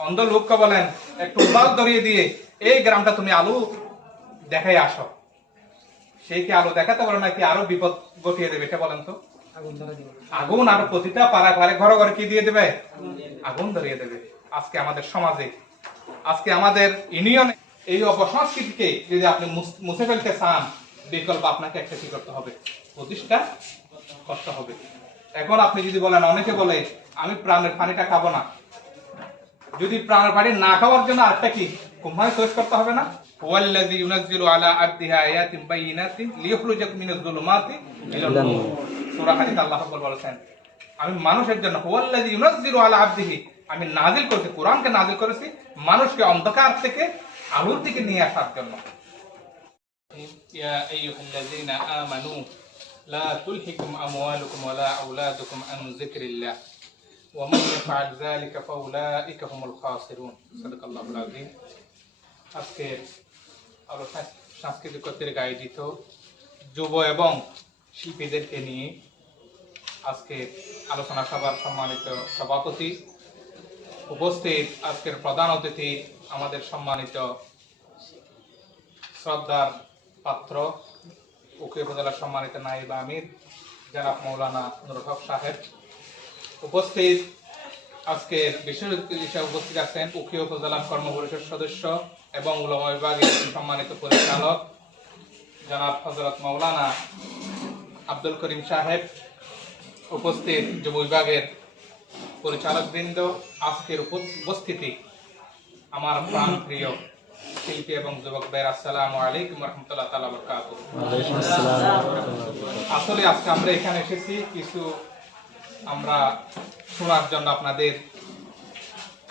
অন্ধ লোককে বলেন একটু বাল ধরিয়ে দিয়ে এই গ্রামটা তুমি আলু দেখাই আসো। সেই কি আলু দেখাতে পারে নাকি আরো বিপদ ঘটিয়ে দেবে? এটা বলেন তো। আগুন আরো প্রতিটা পাড়ায় পাড়ায় ঘরে ঘরে কি দিয়ে দেবে? আগুন ধরিয়ে দেবে। আজকে আমাদের সমাজে, আজকে আমাদের ইউনিয়নে এই অপসংস্কৃতিকে যদি আপনি মুছে ফেলতে চান, বিকল্প আপনাকে একটা কি করতে হবে? প্রতিষ্ঠা করতে হবে। এখন আপনি যদি বলেন, অনেকে বলে আমি প্রাণের পানিটা খাবো না, যদি প্রাণের পানি না খাওয়ার জন্য আরেকটা কি কুম্ভায় তৈরি করতে হবে না? ওয়াল্লাযী ইউনাজ্জিলু আলা আবদিহি আয়াতিন বাইয়িনাতিন লিইখরিজাকুম মিনাজ যুলুমাতি ইলান নূর। সূরা হাদীদ আল্লাহ রাব্বুল বলেছেন, আমি মানুষের জন্য ওয়াল্লাযী ইউনাজ্জিলু আলা আবদিহি, আমি নাযিল করেছি, কোরআনকে নাযিল করেছি মানুষকে অন্ধকার থেকে আলোর দিকে নিয়ে আসার জন্য। ইয়া আইয়ুহাল্লাযীনা আমানু লা তুলহিকুম আমওয়ালুকুম ওয়ালা আওলাদুকুম আন যিকরিল্লাহ ومن يفعل ذلك فاولئك هم الخاسرون صدق الله العظيم। আজকে সাংস্কৃতিক কর্তৃক আয়োজিত যুব এবং শিল্পীদেরকে নিয়ে আজকে আলোচনা সভার সম্মানিত সভাপতি, উপস্থিত আজকের প্রধান অতিথি আমাদের সম্মানিত শ্রদ্ধার পাত্র উখিয়া উপজেলার সম্মানিত নায়েব আমির জনাব মৌলানা নুরুল হক সাহেব, উপস্থিত আজকের বিশেষ অতিথি হিসেবে উপস্থিত আছেন উখিয়া উপজেলা কর্ম পরিষদ সদস্য এবং উলামা বিভাগের সম্মানিত পরিচালক জনাব হযরত মাওলানা আব্দুল করিম সাহেব, উপস্থিত যুব বিভাগের পরিচালকবৃন্দ, আজকের উপস্থিতি আমার প্রাণ প্রিয় শিল্পী এবং যুবক ভাইরা, আসসালামু আলাইকুম ওয়া রাহমাতুল্লাহি ওয়া বারাকাতুহু। আসলে আজকে আমরা এখানে এসেছি কিছু আমরা শোনার জন্য, আপনাদের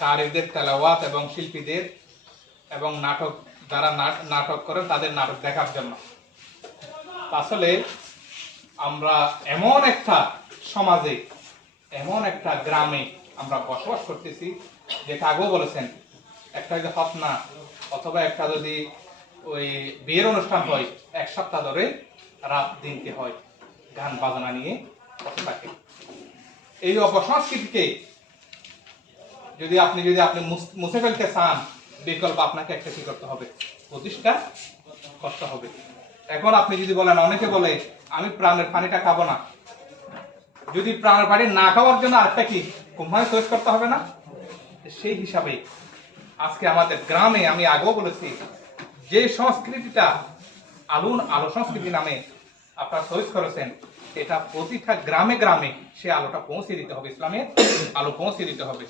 কারিদের তেলাওয়াত এবং শিল্পীদের এবং নাটক যারা নাটক করেন তাদের নাটক দেখার জন্য। আসলে আমরা এমন একটা সমাজে, এমন একটা গ্রামে আমরা বসবাস করতেছি, যেটা আগেও বলেছেন, একটা যদি খতনা অথবা একটা যদি ওই বিয়ের অনুষ্ঠান হয়, এক সপ্তাহ ধরে রাত দিনকে হয় গান বাজনা নিয়ে বসে থাকে। এই অপসংস্কৃতিকে যদি আপনি মুছে ফেলতে চান, বিকল্প আপনাকে একটা কি করতে হবে? প্রতিষ্ঠা করতে হবে। এখন আপনি যদি বলেন, অনেকে বলে আমি প্রাণের পানিটা খাবো না, যদি প্রাণের পানি না খাওয়ার জন্য আরেকটা কি কুম্ভায় তৈরি করতে হবে না? সেই হিসাবে আজকে আমাদের গ্রামে, আমি আগেও বলেছি, যে সংস্কৃতিটা আলো সংস্কৃতি নামে আপনারা তৈরি করেছেন, এটা প্রতিটা গ্রামে গ্রামে সে আলোটা পৌঁছে দিতে হবে, ইসলামের আলো পৌঁছে দিতে হবে।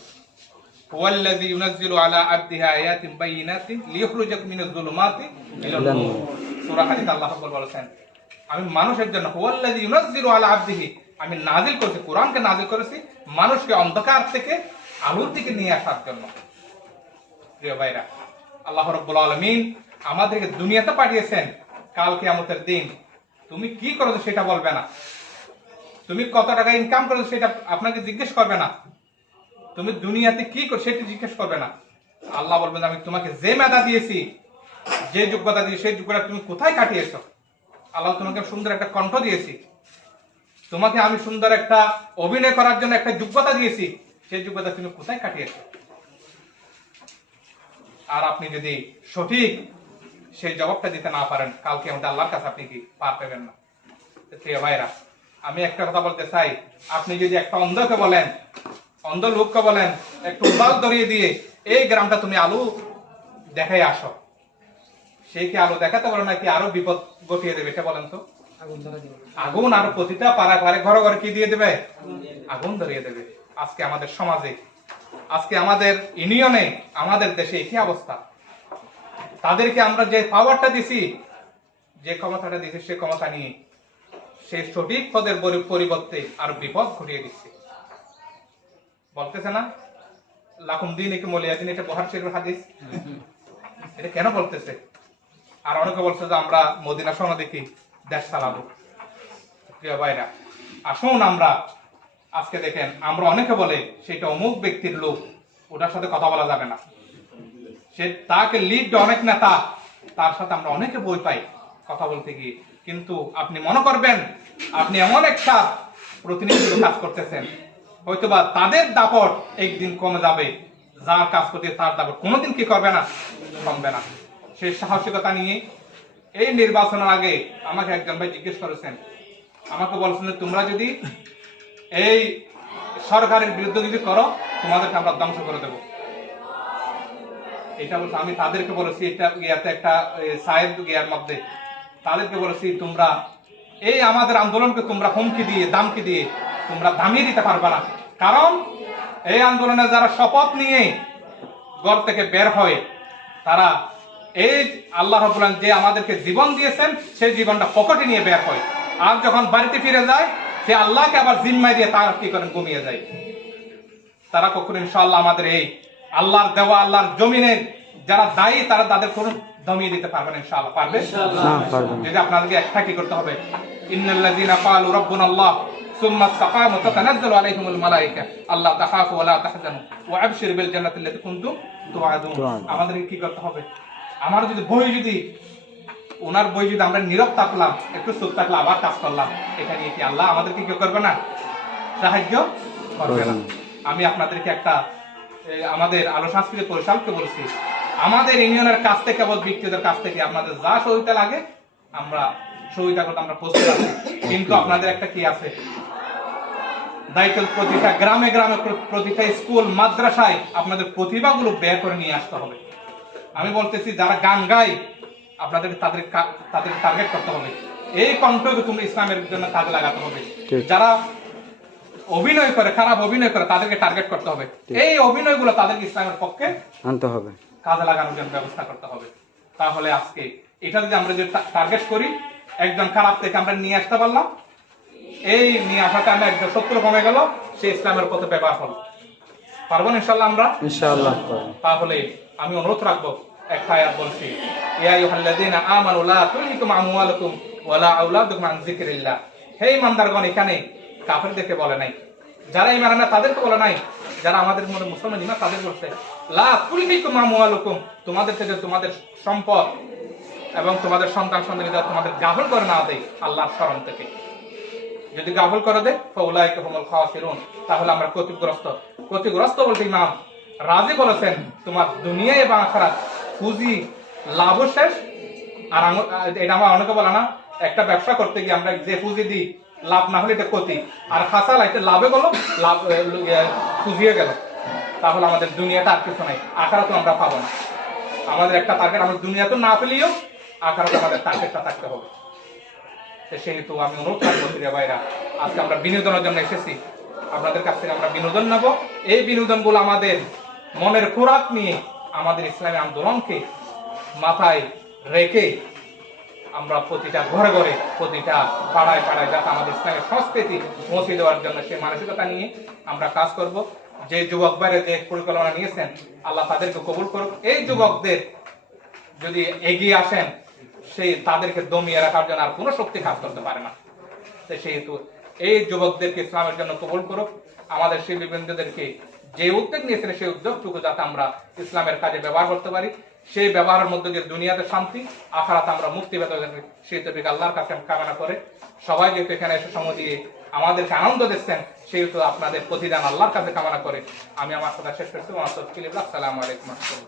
ওয়াল্লাযী ইউনাজ্জিলু আলা আবদিহি আয়াতিন বাইয়িনাতিন লিইখরিজাকুম মিনাজ যুলুমাতি ইলান নূর। সূরা হাদীদ আল্লাহ রাব্বুল বলেছেন, আমি মানুষের জন্য ওয়াল্লাযী ইউনাজ্জিলু আলা আবদিহি, আমি নাযিল করেছি, কোরআনকে নাযিল করেছি মানুষকে অন্ধকার থেকে আলোর দিকে নিয়ে আসার জন্য। প্রিয় ভাইরা, আল্লাহ রাব্বুল আলামিন আমাদেরকে দুনিয়াতে পাঠিয়েছেন কাল কিয়ামতের দিন। তুমি কি করেছো সেটা বলবে না, তুমি কত টাকা ইনকাম করেছো সেটা আপনাকে জিজ্ঞেস করবে না, তুমি দুনিয়াতে কি করো সেটা জিজ্ঞেস করবে না। আল্লাহ বলবেন, আমি তোমাকে যে মেধা দিয়েছি, যে যোগ্যতা দিয়েছি, সেই যোগ্যতা তুমি কোথায় কাটিয়েছো? আল্লাহ তোমাকে সুন্দর একটা কণ্ঠ দিয়েছি, তোমাকে আমি সুন্দর একটা অভিনয় করার জন্য একটা যোগ্যতা দিয়েছি, সেই যোগ্যতা তুমি কোথায় কাটিয়েছো? আর আপনি যদি সঠিক সেই জবাবটা দিতে না পারেন, কালকে আমাদের আল্লাহর কাছে আপনি কি পার পাবেন না। প্রিয় ভাইরা, আমি একটা কথা বলতে চাই, আপনি যদি একটা অন্ধকে বলেন, অন্ধ লোককে বলেন একটু বাল ধরিয়ে দিয়ে এই গ্রামটা তুমি আলু দেখাই আসো, সেই কি আলু দেখাতে পারে নাকি আরো বিপদ ঘটিয়ে দেবে? এটা বলেন তো। আগুন আরো প্রতিটা পাড়ায় পাড়ায় ঘরে ঘরে কি দিয়ে দেবে? আগুন ধরিয়ে দেবে। আজকে আমাদের সমাজে, আজকে আমাদের ইউনিয়নে, আমাদের দেশে কি অবস্থা? তাদেরকে আমরা যে পাওয়ারটা দিছি, যে ক্ষমতাটা দিছি, সে ক্ষমতা নিয়ে সে সঠিক পদের পরিবর্তে আর বিপদ ঘটিয়ে দিচ্ছে। বলতেছে না লাকুম দীনুকুম ওয়ালিয়া দীন, এটা বুখারী শরীফের হাদিস। এটা কেন বলতেছে? আর অনেকে বলছে যে আমরা মদিনা সোনা দেখি দেশ চালাবো। প্রিয় ভাইরা, আসুন আমরা আজকে দেখেন, আমরা অনেকে বলে সেটা অমুক ব্যক্তির লোক, ওটার সাথে কথা বলা যাবে না, সে তাকে লিড অনেক নেতা, তার সাথে আমরা অনেকে বই পাই কথা বলতে গিয়ে। কিন্তু আপনি মনে করবেন আপনি এমন একটা প্রতিনিধিত্ব কাজ করতেছেন, হয়তোবা তাদের দাপট একদিন কমে যাবে, যার কাজ করতে তার দাবি কোনোদিন কি করবে না, কমবে না। সেই সাহসিকতা নিয়ে এই নির্বাচনের আগে আমাকে একজন ভাই জিজ্ঞেস করেছেন, আমাকে বলছেন যে তোমরা যদি এই সরকারের বিরুদ্ধে যদি করো তোমাদেরকে আমরা ধ্বংস করে দেবো। এটা বলছে, আমি তাদেরকে বলেছি, এটা ইয়াতে একটা সাহেব ইয়ার মধ্যে তাদেরকে বলেছি তোমরা এই আমাদের আন্দোলনকে তোমরা হুমকি দিয়ে দামকি দিয়ে তোমরা দামিয়ে দিতে পারবে না। কারণ এই আন্দোলনে যারা শপথ নিয়ে ঘর থেকে বের হয় তারা এই আল্লাহ রাব্বুল আলামিন যে আমাদেরকে জীবন দিয়েছেন সেই জীবনটা পকেটে নিয়ে বের হয়, আর যখন বাড়িতে ফিরে যায় সে আল্লাহকে আবার জিম্মায় দিয়ে তারা কি করেন, ঘুমিয়ে যায়। তারা কখনো ইনশাআল্লাহ আমাদের এই আল্লাহর দেওয়া আল্লাহর জমিনের যারা দায়ী তারা তাদের কোনো দমিয়ে দিতে পারবেন ইনশাআল্লাহ। পারবে? যদি আপনাদেরকে একটা কি করতে হবে, ইন্নাল্লাযীনা ক্বালু রাব্বুনাল্লাহ সুম্মা ইসতাকামু তাতানাজ্জালু আলাইহিমুল মালায়েকা আল্লা তাখাফু ওয়া লা তাহজানু ওয়া আবশিরু বিল জান্নাতি আল্লাতী কুনতুম তুআদুন। আমাদেরকে কি করতে হবে, আমার যদি ওনার বই যদি আমরা নীরব থাকলাম, একটু চুপ থাকলাম, আবার কাজ করলাম, এখানে কি আল্লাহ আমাদেরকে কি করবে না, সাহায্য করবে না? আমি আপনাদেরকে একটা আমাদের আলো সাংস্কৃতিক পরিষদকে বলছি, আমাদের ইউনিয়নের কাছ থেকে কেবল ব্যক্তিদের কাছ থেকে আপনাদের যা সহায়তা লাগে আমরা সহায়তা করতে আমরা প্রস্তুত আছি। কিন্তু আপনাদের একটা কি আছে দায়িত্ব, প্রতিটা গ্রামে গ্রামে প্রতিটা স্কুল মাদ্রাসায় আপনাদের প্রতিভাগুলো বের করে নিয়ে আসতে হবে। আমি বলতেছি যারা গান গায় আপনাদেরকে তাদের টার্গেট করতে হবে, এই কণ্ঠকে তুমি ইসলামের জন্য কাজে লাগাতে হবে। যারা অভিনয় করে, খারাপ অভিনয় করে, তাদেরকে টার্গেট করতে হবে, এই অভিনয়গুলো তাদেরকে ইসলামের পক্ষে আনতে হবে, কাজে লাগানোর জন্য ব্যবস্থা করতে হবে। তাহলে আজকে এটা যদি আমরা টার্গেট করি, একজন খারাপ থেকে আমরা নিয়ে আসতে পারলাম, এই নিয়ে আসাতে আমরা একজন শত্রু কমে গেল, সে ইসলামের পথে ব্যবহার হলো। পারবো ইনশাআল্লাহ আমরা? ইনশাআল্লাহ। তাহলে আমি অনুরোধ রাখবো, একটা আয়াত বলছি, ইয়া আইয়ুহাল্লাযীনা আমানু লা তুলহিকুম আমওয়ালুকুম ওয়া লা আওলাদুকুম আন যিকরিল্লাহ। হে ইমানদারগণ, এখানে কাফেরদেরকে বলে নাই, যারা ঈমান আনে না তাদেরকে বলে নাই, যারা আমাদের মধ্যে মুসলমান ঈমান তাদের বলছে লা তুলহিকুম আমওয়ালুকুম, তোমাদের থেকে তোমাদের সম্পদ এবং তোমাদের সন্তান সন্ততি তোমাদের গাফল করে না দেয় আল্লাহর স্মরণ থেকে। যদি গাফল করে দেয় ফাউলাইকা হুমুল খাসিরুন, তাহলে আমরা ক্ষতিগ্রস্ত বলতে ইমাম রাজি বলেছেন তোমার দুনিয়া এবং আখিরাত পুঁজি লাভ শেষ। আর এটা আমার অনেকে বলে না, একটা ব্যবসা করতে গিয়ে আমরা যে পুঁজি দিই লাভ না হলে এটা ক্ষতি, আর খাসাল এটা লাভে গেল, লাভ পুঁজিয়ে গেল, তাহলে আমাদের দুনিয়াটা আর কিছু নাই, আখিরাতও আমরা পাবো না। আমাদের একটা টার্গেট, আমরা দুনিয়াতে না পেলেও আখিরাতে আমাদের টার্গেটটা থাকতে হবে। সেহেতু আমি অনুরোধ করবো ভাইরা, আজকে আমরা বিনোদনের জন্য এসেছি, আপনাদের কাছ থেকে আমরা বিনোদন নেব। এই বিনোদনগুলো আমাদের মনের খোরাক নিয়ে আমাদের ইসলামী আন্দোলনকে মাথায় রেখে আমরা প্রতিটা ঘরে ঘরে, প্রতিটা পাড়ায় পাড়ায় যাতে আমাদের ইসলামের সংস্কৃতি পৌঁছে দেওয়ার জন্য সেই মানসিকতা নিয়ে আমরা কাজ করব। যে যুবক বাইরে যে পরিকল্পনা নিয়েছেন আল্লাহ তাদেরকে কবুল করুক। এই যুবকদের যদি এগিয়ে আসেন, সেই তাদেরকে দমিয়ে রাখার জন্য আর কোনো শক্তি কাজ করতে পারে না। সেহেতু এই যুবকদেরকে ইসলামের জন্য কবুল করুক। আমাদের সেই বৃন্দদেরকে যে উদ্যোগ নিয়েছেন সেই উদ্যোগটুকু যাতে আমরা ইসলামের কাজে ব্যবহার করতে পারি, সেই ব্যবহারের মধ্যে দিয়ে দুনিয়াতে শান্তি, আখিরাতে আমরা মুক্তি পেতে পারি, সেই তৌফিক আল্লাহর কাছে কামনা করে সবাই যেহেতু এখানে এসে সময় দিয়ে আমাদেরকে আনন্দ দিচ্ছেন, সেহেতু আপনাদের প্রতিদান আল্লাহর কাছে কামনা করে আমি আমার কথা শেষ করছি। আসসালামু আলাইকুম।